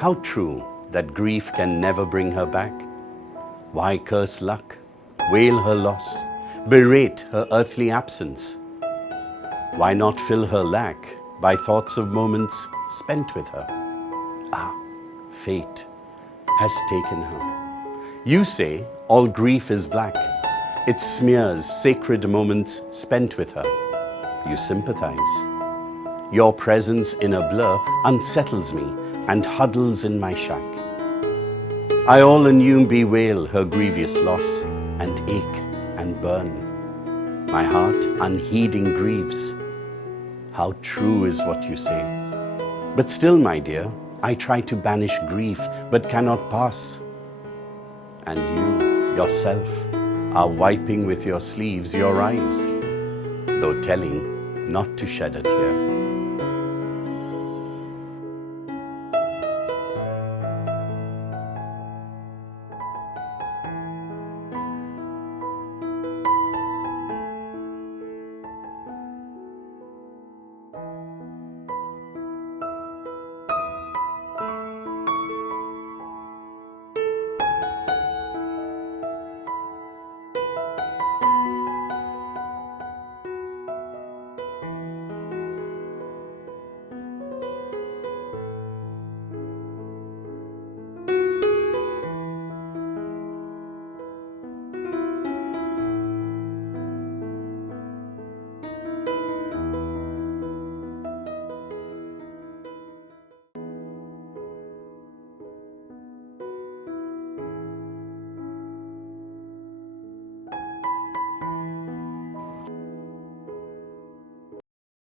How true that grief can never bring her back. Why curse luck, wail her loss, berate her earthly absence? Why not fill her lack by thoughts of moments spent with her? Ah, fate has taken her. You say all grief is black. It smears sacred moments spent with her. You sympathize. Your presence in a blur unsettles me and huddles in my shack. I all anew bewail her grievous loss and ache and burn. My heart unheeding grieves. How true is what you say. But still, my dear, I try to banish grief but cannot pass. And you, yourself, are wiping with your sleeves your eyes, though telling not to shed a tear.